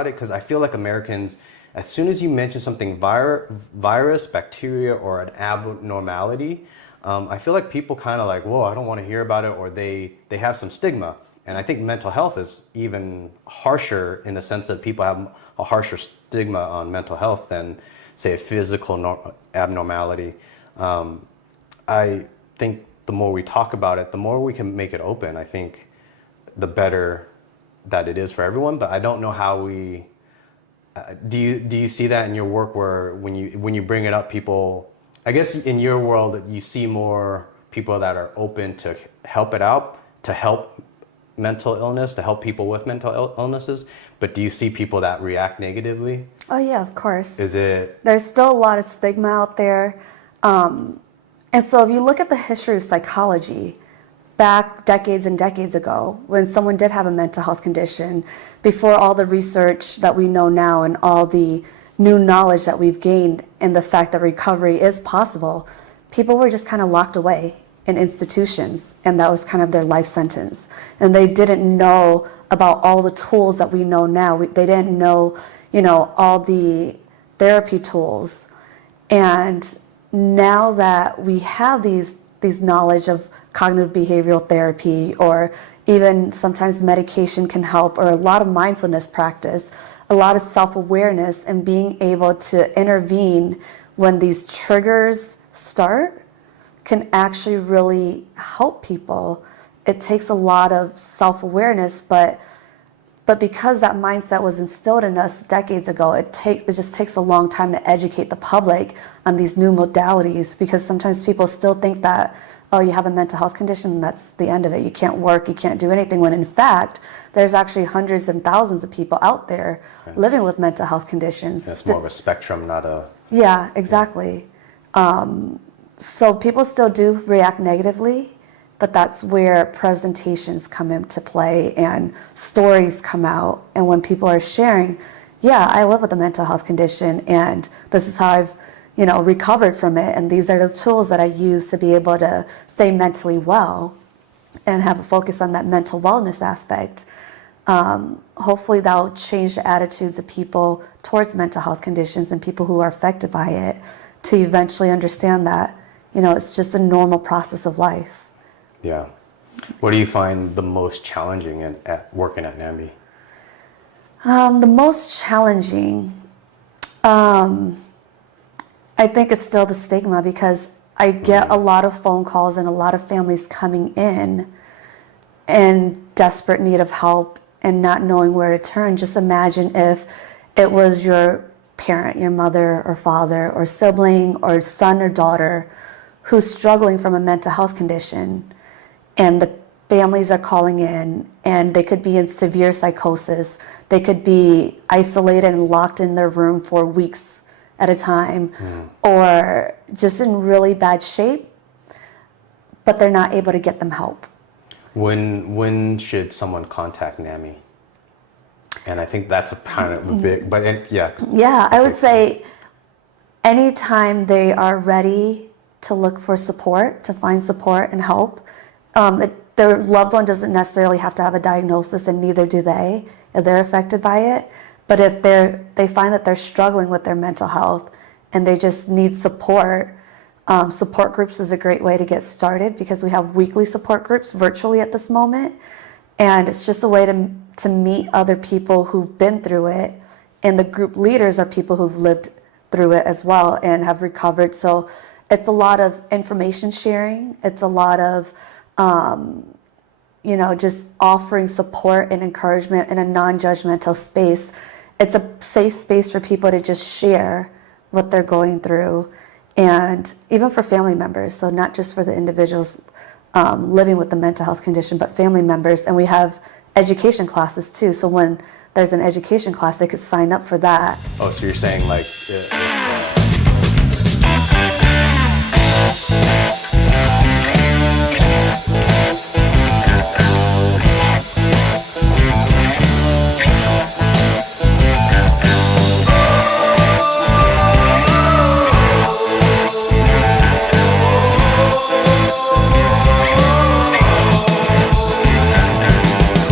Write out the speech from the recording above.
about it, because I feel like Americans, as soon as you mention something virus, bacteria, or an abnormality, I feel like people kind of like, whoa, I don't want to hear about it, or they have some stigma. And I think mental health is even harsher in the sense that people have a harsher stigma on mental health than, say, a physical abnormality. I think the more we talk about it, the more we can make it open. I think the better that it is for everyone. But I don't know how we. Do you see that in your work, where when you bring it up, people? I guess in your world, you see more people that are open to help it out, to help mental illness, to help people with mental illnesses. But do you see people that react negatively? Oh yeah, of course. There's still a lot of stigma out there. And so if you look at the history of psychology, back decades and decades ago, when someone did have a mental health condition, before all the research that we know now and all the new knowledge that we've gained and the fact that recovery is possible, people were just kind of locked away in institutions, and that was kind of their life sentence. And they didn't know about all the tools that we know now. They didn't know, all the therapy tools. And now that we have these knowledge of cognitive behavioral therapy, or even sometimes medication can help, or a lot of mindfulness practice, a lot of self-awareness, and being able to intervene when these triggers start can actually really help people. It takes a lot of self-awareness, but because that mindset was instilled in us decades ago, it just takes a long time to educate the public on these new modalities, because sometimes people still think that, oh, you have a mental health condition, and that's the end of it. You can't work, you can't do anything, when in fact, there's actually hundreds and thousands of people out there living with mental health conditions. It's more of a spectrum, not a... Yeah, exactly. So people still do react negatively, but that's where presentations come into play and stories come out. And when people are sharing, yeah, I live with a mental health condition, and this is how I've recovered from it, and these are the tools that I use to be able to stay mentally well and have a focus on that mental wellness aspect. Hopefully that'll change the attitudes of people towards mental health conditions and people who are affected by it, to eventually understand that, it's just a normal process of life. Yeah. What do you find the most challenging at working at Nami? The most challenging, I think it's still the stigma, because I get a lot of phone calls and a lot of families coming in desperate need of help and not knowing where to turn. Just imagine if it was your parent, your mother or father or sibling or son or daughter who's struggling from a mental health condition, and the families are calling in, and they could be in severe psychosis. They could be isolated and locked in their room for weeks at a time, or just in really bad shape, but they're not able to get them help. When should someone contact Nami? And I think that's a kind of a big, but yeah. Yeah, I would say anytime they are ready to look for support, to find support and help. Their loved one doesn't necessarily have to have a diagnosis, and neither do they if they're affected by it. But if they find that they're struggling with their mental health and they just need support, support groups is a great way to get started, because we have weekly support groups virtually at this moment. And it's just a way to meet other people who've been through it. And the group leaders are people who've lived through it as well and have recovered. So it's a lot of information sharing. It's a lot of, just offering support and encouragement in a non-judgmental space. It's a safe space for people to just share what they're going through, and even for family members. So not just for the individuals living with the mental health condition, but family members. And we have education classes too. So when there's an education class, they could sign up for that. Oh, so you're saying like if